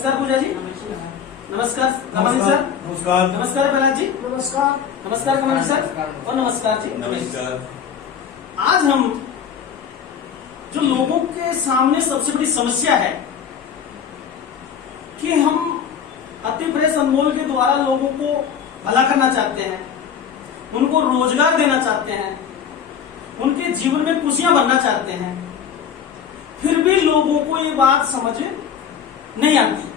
नमस्कार पूजा जी। नमस्कार कमल सर। नमस्कार। नमस्कार प्रहलाद जी। नमस्कार। नमस्कार कमल सर और नमस्कार जी। नमस्कार। आज हम जो लोगों के सामने सबसे बड़ी समस्या है कि हम अति प्रेस अनमोल के द्वारा लोगों को भला करना चाहते हैं, उनको रोजगार देना चाहते हैं, उनके जीवन में खुशियां भरना चाहते हैं, फिर भी लोगों को ये बात समझ नहीं आती।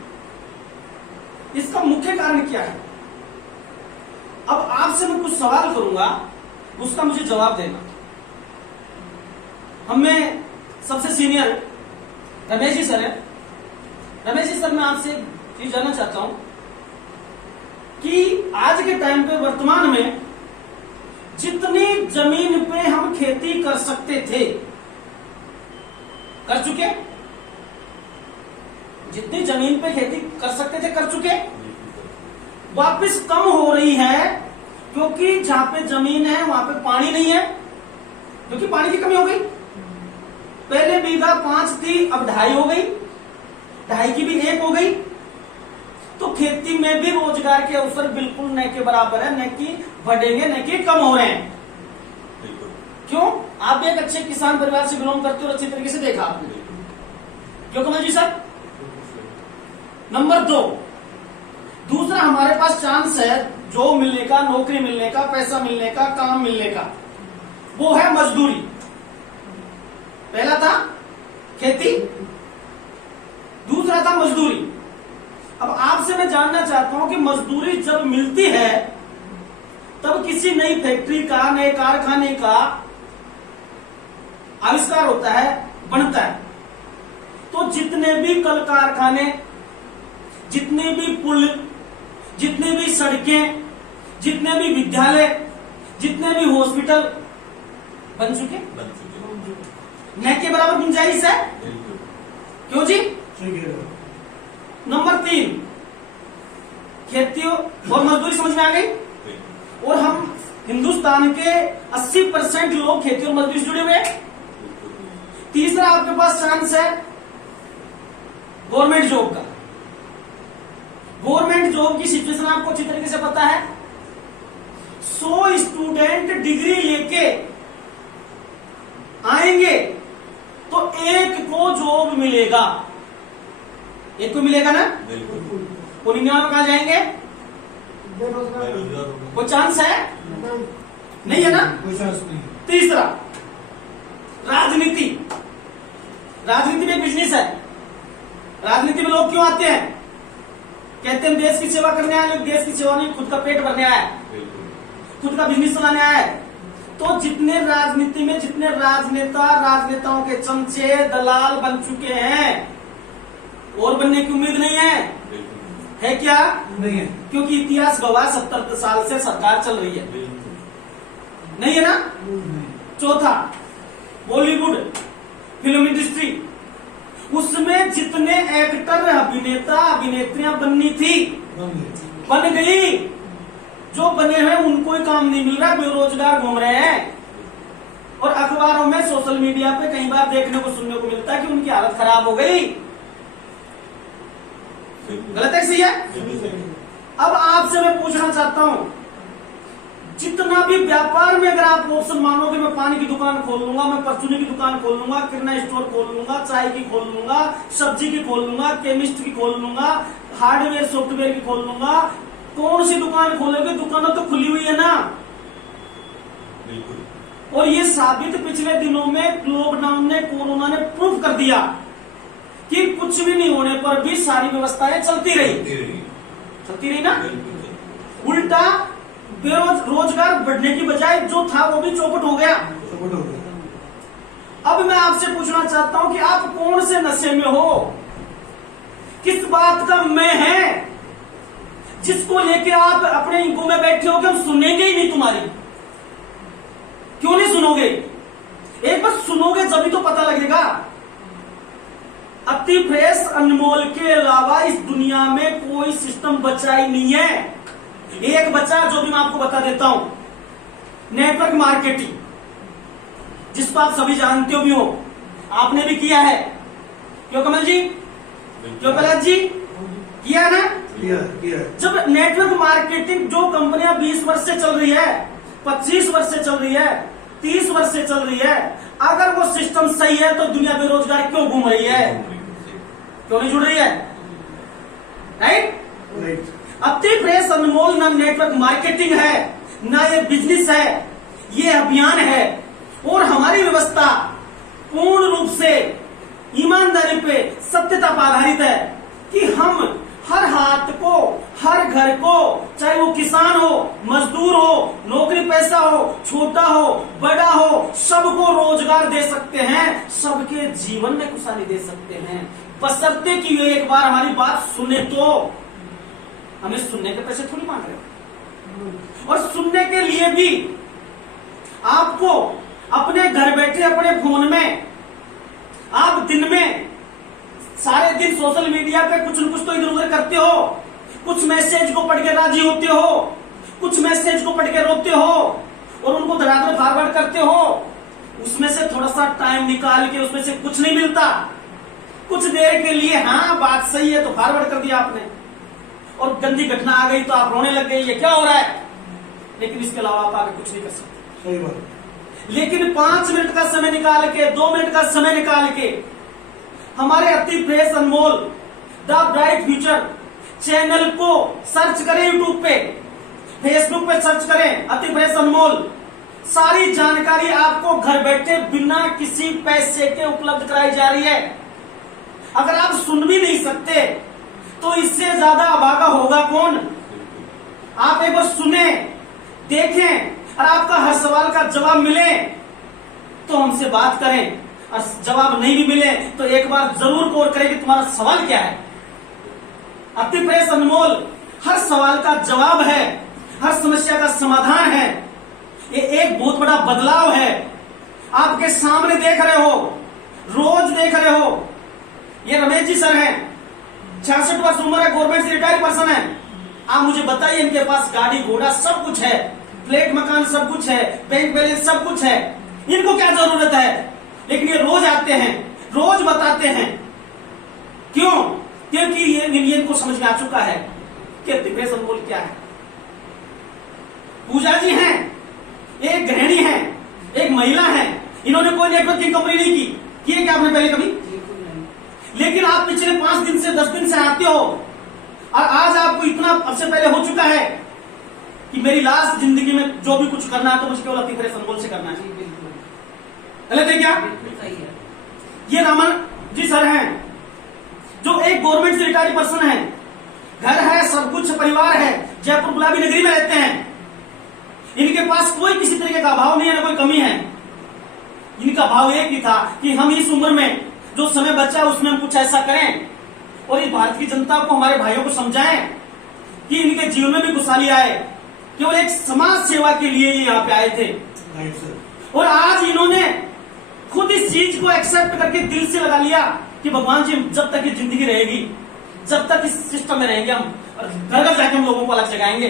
इसका मुख्य कारण क्या है? अब आपसे मैं कुछ सवाल करूंगा, उसका मुझे जवाब देना। हमें सबसे सीनियर रमेश जी सर है। रमेश जी सर, मैं आपसे एक चीज जानना चाहता हूं कि आज के टाइम पे वर्तमान में जितनी जमीन पे हम खेती कर सकते थे, कर चुके? जितनी जमीन पे खेती कर सकते थे कर चुके? वापस कम हो रही है क्योंकि जहां पे जमीन है वहां पे पानी नहीं है, क्योंकि पानी की कमी हो गई। पहले बीघा 5 थी, अब 2.5 हो गई, 2.5 की भी 1 हो गई। तो खेती में भी रोजगार के अवसर बिल्कुल न के बराबर है, न कि बढ़ेंगे न कि कम हो रहे हैं। क्यों? आप भी एक अच्छे किसान परिवार से बिलोंग करते हो और अच्छी तरीके से देखा आपने। क्यों कमल जी सर? नंबर 2, दूसरा हमारे पास चांस है जॉब मिलने का, नौकरी मिलने का, पैसा मिलने का, काम मिलने का, वो है मजदूरी। पहला था खेती, दूसरा था मजदूरी। अब आपसे मैं जानना चाहता हूं कि मजदूरी जब मिलती है तब किसी नई फैक्ट्री का, नए कारखाने का आविष्कार होता है, बनता है। तो जितने भी कल कारखाने, जितने भी पुल, जितने भी सड़कें, जितने भी विद्यालय, जितने भी हॉस्पिटल बन चुके? न के बराबर गुंजाइश है। क्यों जी? नंबर 3, खेती और मजदूरी समझ में आ गई। और हम हिंदुस्तान के 80% लोग खेती और मजदूरी से जुड़े हुए हैं। तीसरा आपके पास चांस है गवर्नमेंट जॉब का। गवर्नमेंट जॉब की सिचुएशन आपको अच्छी तरीके से पता है। 100 स्टूडेंट डिग्री लेके आएंगे तो एक को जॉब मिलेगा, एक को मिलेगा ना? और 99 कहां जाएंगे? वो चांस है नहीं है ना? कोई चांस नहीं। तीसरा राजनीति। राजनीति में बिजनेस है। राजनीति में लोग क्यों आते हैं? कहते हैं देश की सेवा करने आए, लोग देश की सेवा नहीं, खुद का पेट भरने आए, खुद का बिजनेस चलाने आए। तो जितने राजनीति में जितने राजनेता, राजनेताओं के चमचे, दलाल बन चुके हैं, और बनने की उम्मीद नहीं है क्या? नहीं है, क्योंकि इतिहास गवाह 70 साल से सरकार चल रही है, नहीं है ना? चौथा बॉलीवुड फिल्म इंडस्ट्री, उसमें जितने एक्टर, अभिनेता, अभिनेत्रियां बननी थी बन गई। जो बने हैं उनको ही काम नहीं मिल रहा, बेरोजगार घूम रहे हैं। और अखबारों में, सोशल मीडिया पे कई बार देखने को सुनने को मिलता है कि उनकी हालत खराब हो गई। गलत है, सही है? अब आपसे मैं पूछना चाहता हूं, जितना भी व्यापार में अगर आप ऑप्शन मानोगे, मैं पानी की दुकान खोल लूंगा, मैं परचूनी की दुकान खोल लूंगा, किराना स्टोर खोल लूंगा, चाय की खोल लूंगा, सब्जी की खोल लूंगा, केमिस्ट की खोल लूंगा, हार्डवेयर सॉफ्टवेयर की खोल लूंगा, कौन सी दुकान खोलोगे? दुकानें तो खुली हुई है ना। और ये साबित पिछले दिनों में लॉकडाउन ने, कोरोना ने प्रूव कर दिया कि कुछ भी नहीं होने पर भी सारी व्यवस्थाएं चलती रही ना। उल्टा बेरोजगार बढ़ने की बजाय जो था वो भी चौपट हो गया। अब मैं आपसे पूछना चाहता हूं कि आप कौन से नशे में हो? किस बात का मैं है जिसको लेके आप अपने ईगो में बैठे हो कि हम सुनेंगे ही नहीं तुम्हारी? क्यों नहीं सुनोगे? एक बार सुनोगे जब ही तो पता लगेगा। अति फ्रेश अनमोल के अलावा इस दुनिया में कोई सिस्टम बचा ही नहीं है। एक बचा जो भी मैं आपको बता देता हूं, नेटवर्क मार्केटिंग, जिसको आप सभी जानते हो भी हो, आपने भी किया है। क्यों कमल जी? क्यों प्रहलाद जी? किया ना? किया। जब नेटवर्क मार्केटिंग जो कंपनियां 20 वर्ष से चल रही है, 25 वर्ष से चल रही है, 30 वर्ष से चल रही है, अगर वो सिस्टम सही है तो दुनिया बेरोजगार क्यों घूम रही है? क्यों नहीं जुड़ रही है? राइट? अति फ्रेश अनमोल ना नेटवर्क मार्केटिंग है, ना ये बिजनेस है, ये अभियान है। और हमारी व्यवस्था पूर्ण रूप से ईमानदारी पे, सत्यता पर आधारित है कि हम हर हाथ को, हर घर को, चाहे वो किसान हो, मजदूर हो, नौकरी पैसा हो, छोटा हो, बड़ा हो, सबको रोजगार दे सकते हैं, सबके जीवन में खुशहाली दे सकते हैं, बशर्ते कि वे एक बार हमारी बात सुने। तो हमें सुनने के पैसे थोड़ी मांग रहे, और सुनने के लिए भी आपको अपने घर बैठे अपने फोन में आप दिन में सारे दिन सोशल मीडिया पे कुछ न कुछ तो इधर उधर करते हो, कुछ मैसेज को पढ़ के राजी होते हो, कुछ मैसेज को पढ़ के रोते हो और उनको धड़ाधड़ फॉरवर्ड करते हो। उसमें से थोड़ा सा टाइम निकाल के उसमें से कुछ नहीं मिलता, कुछ देर के लिए हाँ बात सही है तो फॉरवर्ड कर दिया आपने, और गंदी घटना आ गई तो आप रोने लग गए, ये क्या हो रहा है? लेकिन इसके अलावा आप आगे कुछ नहीं कर सकते। सही बात। लेकिन 5 मिनट का समय निकाल के, 2 मिनट का समय निकाल के हमारे अति fresh Anmol the bright future channel को सर्च करें, यूट्यूब पे, फेसबुक पे सर्च करें अति फ्रेश अनमोल। सारी जानकारी आपको घर बैठे बिना किसी पैसे के उपलब्ध कराई जा रही है। अगर आप सुन भी नहीं सकते तो इससे ज्यादा अभागा होगा कौन? आप एक बार सुने, देखें, और आपका हर सवाल का जवाब मिले तो हमसे बात करें, और जवाब नहीं भी मिले तो एक बार जरूर गौर करें कि तुम्हारा सवाल क्या है। अति फ्रेश अनमोल हर सवाल का जवाब है, हर समस्या का समाधान है। ये एक बहुत बड़ा बदलाव है, आपके सामने देख रहे हो, रोज देख रहे हो। ये रमेश जी सर हैं, 66 वर्ष उम्र है, गवर्नमेंट से रिटायर्ड पर्सन है। आप मुझे बताइए, इनके पास गाड़ी घोड़ा सब कुछ है, फ्लैट मकान सब कुछ है, बैंक बैलेंस सब कुछ है, इनको क्या जरूरत है? लेकिन ये रोज आते हैं, रोज बताते हैं। क्यों? क्योंकि ये इनको समझ में आ चुका है कि अति फ्रेश अनमोल क्या है। पूजा जी हैं, एक गृहिणी है, एक महिला है, इन्होंने कोई नेटवर्किंग कंपनी नहीं की है क्या आपने पहले कभी? लेकिन आप पिछले 5 दिन से 10 दिन से आते हो, और आज आपको इतना अब से पहले हो चुका है कि मेरी लास्ट जिंदगी में जो भी कुछ करना है तो मुझे केवल अति फ्रेश अनमोल से करना है। गलत है क्या? ये रमन जी सर हैं, जो एक गवर्नमेंट से रिटायर्ड पर्सन है, घर है, सब कुछ परिवार है, जयपुर गुलाबी नगरी में रहते हैं। इनके पास कोई किसी तरीके का अभाव नहीं है, ना कोई कमी है। इनका भाव एक ही था कि हम इस उम्र में जो समय बचा है उसमें हम कुछ ऐसा करें और इस भारत की जनता को, हमारे भाइयों को समझाएं कि इनके जीवन में भी खुशहाली आए। केवल एक समाज सेवा के लिए ये यहाँ पे आए थे, और आज इन्होंने खुद इस चीज को एक्सेप्ट करके दिल से लगा लिया कि भगवान जी जब तक ये जिंदगी रहेगी, जब तक इस सिस्टम में रहेंगे, हम घर घर जाके हम लोगों को अलग जगाएंगे।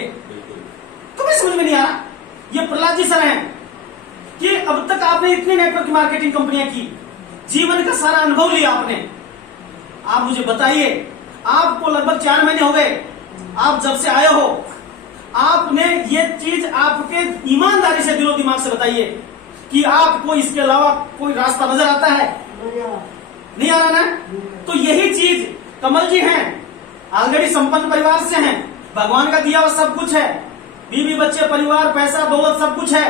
तो भी समझ में नहीं आ रहा। ये प्रहलाद जी सर हैं कि अब तक आपने इतनी नेटवर्क मार्केटिंग कंपनियां की, जीवन का सारा अनुभव लिया आपने। आप मुझे बताइए, आपको लगभग 4 महीने हो गए, आप जब से आए हो, आपने ये चीज आपके ईमानदारी से दिलो दिमाग से बताइए कि आपको इसके अलावा कोई रास्ता नजर आता है? नहीं आ रहा ना? तो यही चीज कमल जी हैं, ऑलरेडी संपन्न परिवार से हैं, भगवान का दिया हुआ सब कुछ है, बीवी बच्चे परिवार पैसा दौलत सब कुछ है,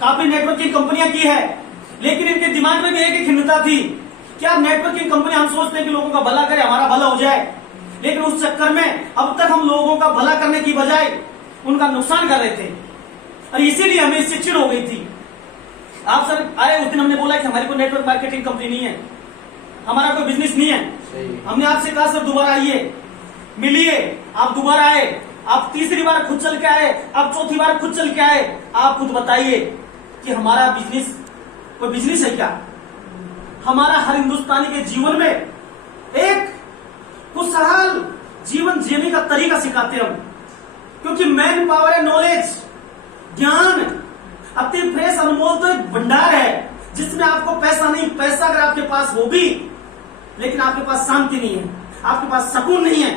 काफी नेटवर्किंग कंपनियां की है, लेकिन इनके दिमाग में भी एक ही खिन्नता थी, क्या नेटवर्किंग कंपनी, हम सोचते हैं कि लोगों का भला करे, हमारा भला हो जाए, लेकिन उस चक्कर में अब तक हम लोगों का भला करने की बजाय उनका नुकसान कर रहे थे, और इसीलिए हमें इससे चिढ़ हो गई थी। आप सर आए उस दिन, हमने बोला कि हमारी कोई नेटवर्क मार्केटिंग कंपनी नहीं है, हमारा कोई बिजनेस नहीं है। हमने आपसे कहा सर दोबारा आइए, मिलिए, आप दोबारा आए, आप तीसरी बार खुद चल के आए, आप चौथी बार खुद चल के आए। आप खुद बताइए कि हमारा बिजनेस कोई बिजनेस है क्या? हमारा हर हिंदुस्तानी के जीवन में एक खुशहाल जीवन जीने का तरीका सिखाते हम, क्योंकि मैन पावर है नॉलेज, ज्ञान। अति फ्रेश अनमोल तो एक भंडार है जिसमें आपको पैसा नहीं, पैसा अगर आपके पास हो भी, लेकिन आपके पास शांति नहीं है, आपके पास सुकून नहीं है,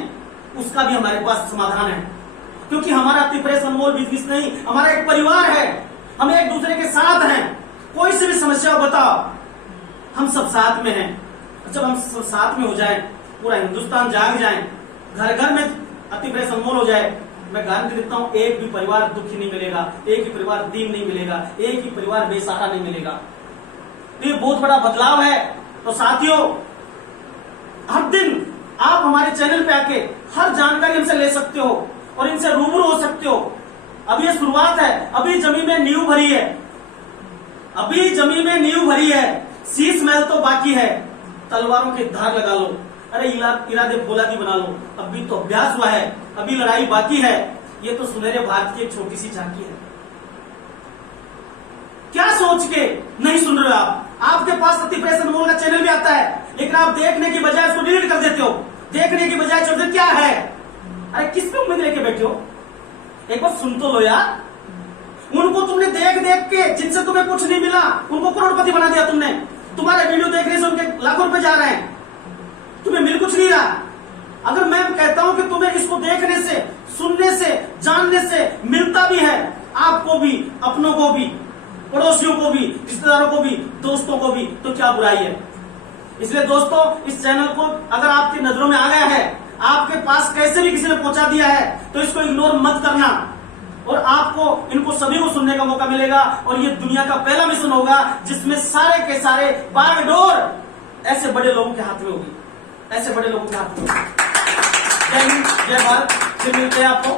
उसका भी हमारे पास समाधान है, क्योंकि हमारा अति प्रेस अनमोल बिजनेस नहीं, हमारा एक परिवार है, हम एक दूसरे के साथ हैं। कोई सी भी समस्या हो बताओ, हम सब साथ में हैं। जब हम सब साथ में हो जाए, पूरा हिंदुस्तान जाग जाए, घर घर में अति प्रेस अनमोल हो जाए, मैं गारंटी देता हूं एक भी परिवार दुखी नहीं मिलेगा, एक ही परिवार दीन नहीं मिलेगा, एक ही परिवार बेसहारा नहीं मिलेगा। तो ये बहुत बड़ा बदलाव है। तो साथियों, हर दिन आप हमारे चैनल पे आके हर जानकारी हमसे ले सकते हो और इनसे रूबरू हो सकते हो। अब ये शुरुआत है, अभी जमीन में नींव भरी है, अभी जमीन में नींव भरी है, शीश महल तो बाकी है। तलवारों के धार लगा लो, अरे इरादे फौलादी बना लो, अभी तो अभ्यास हुआ है, अभी लड़ाई बाकी है। ये तो सुनहरे भारत की एक छोटी सी झांकी है। क्या सोच के नहीं सुन रहे हो आप? आपके पास अति प्रेस अनमोल का चैनल भी आता है, लेकिन आप देखने की बजाय उसको डिलीट कर देते हो, देखने की बजाय छोड़ देते। क्या है? अरे किस पे उम्मीद लेके बैठे हो? एक बार सुन तो लो यार। उनको तुमने देख देख के, जिनसे तुम्हें कुछ नहीं मिला, उनको करोड़पति बना दिया तुमने। तुम्हारे वीडियो देखने से उनके लाखों रुपए जा रहे हैं, तुम्हें मिल कुछ नहीं रहा। अगर मैं कहता हूं कि तुम्हें इसको देखने से, सुनने से, जानने से मिलता भी है, आपको भी, अपनों को भी, पड़ोसियों को भी, रिश्तेदारों को भी, दोस्तों को भी, तो क्या बुराई है? इसलिए दोस्तों, इस चैनल को अगर आपकी नजरों में आ गया है, आपके पास कैसे भी किसी ने पहुंचा दिया है, तो इसको इग्नोर मत करना और आपको इनको सभी को सुनने का मौका मिलेगा। और ये दुनिया का पहला मिशन होगा जिसमें सारे के सारे बागडोर ऐसे बड़े लोगों के हाथ में होगी, ऐसे बड़े लोगों के हाथ में होगी। जय हिंद, जय भारत। फिर मिलते हैं आपको